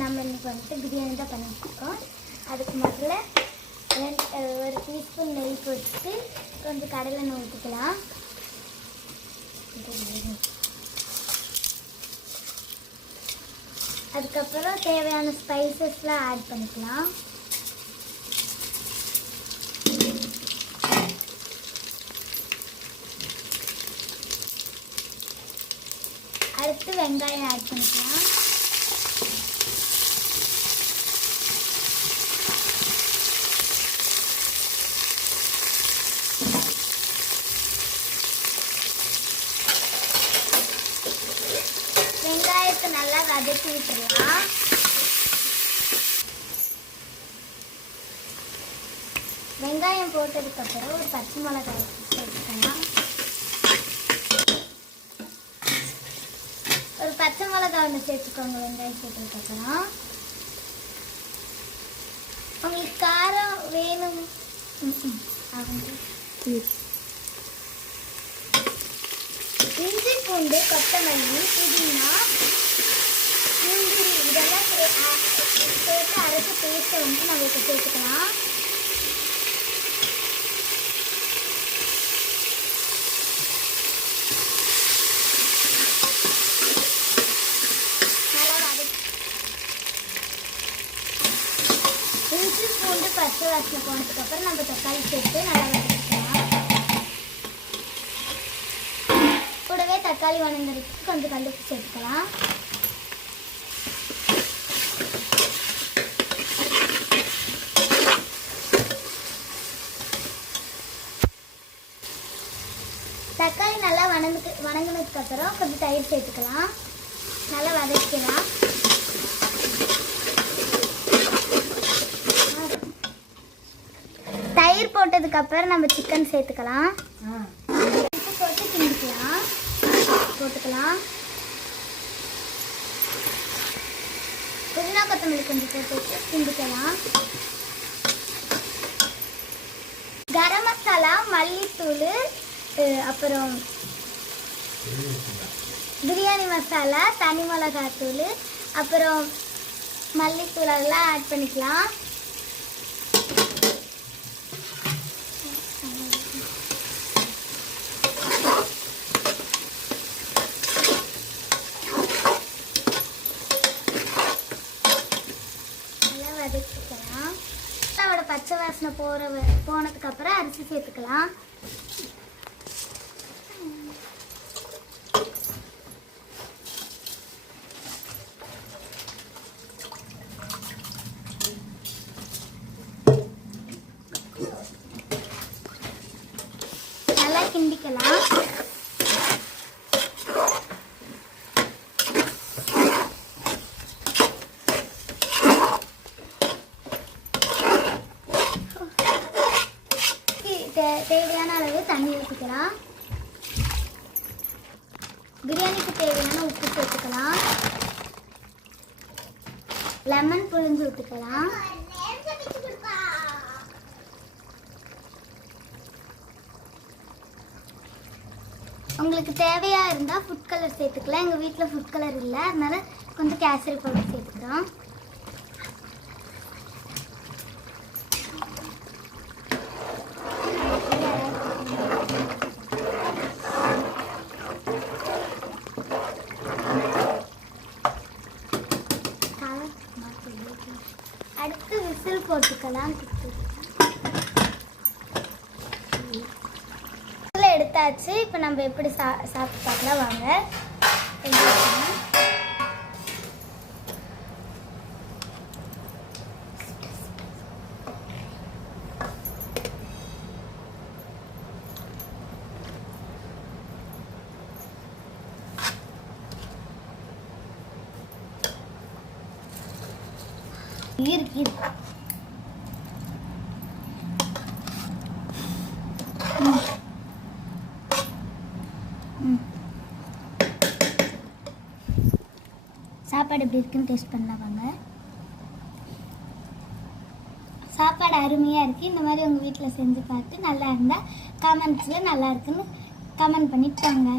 நம்ம இன்னைக்கு வந்துட்டு பிரியாணி தான் பண்ணிட்டுருக்கோம். அதுக்கு முதல்ல ஒரு டீஸ்பூன் நெய் போட்டு கொஞ்சம் கடலை எண்ணெய் ஊற்றிக்கலாம். அதுக்கப்புறம் தேவையான ஸ்பைசஸ்லாம் ஆட் பண்ணிக்கலாம். அடுத்து வெங்காயம் ஆட் பண்ணிக்கலாம். வெங்காயத்தை நல்லா வதக்கி விட்டுடலாம். வெங்காயம் போட்டதுக்கப்புறம் ஒரு பச்சை மிளகாய் சேர்த்துக்கலாம். ஒரு பச்சை மிளகாய் ஒன்று சேர்த்துக்கோங்க. வெங்காயம் சேர்த்ததுக்கப்புறம் உங்களுக்கு காரம் வேணும். இஞ்சி பூண்டு கொத்தமல்லி புதினா முந்திரி இதெல்லாம் சேர்த்து அரைச்சி பேஸ்ட்டை வந்து நம்ம இப்போ சேர்த்துக்கலாம். இஞ்சி பூண்டு பச்சை வாசனை போனதுக்கப்புறம் நம்ம தக்காளி சேர்த்து நல்லா வதக்கிக்கலாம். கூடவே தக்காளி வணங்குறதுக்கு கொஞ்சம் கல்லுப்பு சேர்த்துக்கலாம். தக்காளி நல்லா வணங்கினதுக்கப்புறம் கொஞ்சம் தயிர் சேர்த்துக்கலாம். நல்லா வதக்கலாம். தயிர் போட்டதுக்கப்புறம் நம்ம சிக்கன் சேர்த்துக்கலாம். போட்டு கிண்டிக்கலாம். போட்டுக்கலாம். புதினா கொத்தமல்லி கொஞ்சம் போட்டு கிண்டிக்கலாம். கரம் மசாலா மல்லித்தூள் அப்புறம் பிரியாணி மசாலா தனி மிளகாத்தூள் அப்புறம் மல்லித்தூள் அதெல்லாம் ஆட் பண்ணிக்கலாம். வதக்கிக்கலாம். அதோட பச்சை வாசனை போனதுக்கப்புறம் அரிசி சேர்த்துக்கலாம். நல்லா கிண்டிக்கலாம். தேவையான அளவு தண்ணி ஊற்றிக்கலாம். பிரியாணிக்கு தேவையான உப்பு சேர்த்துக்கலாம். லெமன் புழிஞ்சு ஊற்றிக்கலாம். உங்களுக்கு தேவையா இருந்தால் ஃபுட் கலர் சேர்த்துக்கலாம். எங்கள் வீட்டில் ஃபுட் கலர் இல்லை, அதனால கொஞ்சம் கேசரி பவுடர் சேர்த்துக்கிறோம். அடுத்து விசில் போட்டுக்கலாம். எடுத்தாச்சு. இப்போ நம்ம எப்படி சாப்பிட்டு பார்க்கலாம் வாங்க. இருக்கு சாப்பாடு எப்படி இருக்குன்னு டேஸ்ட் பண்ணலாம் வாங்க. சாப்பாடு அருமையாக இருக்குது. இந்த மாதிரி உங்கள் வீட்டில் செஞ்சு பார்த்து நல்லா இருந்தால் கமெண்ட்ஸில் நல்லா இருக்குன்னு கமெண்ட் பண்ணி போங்க.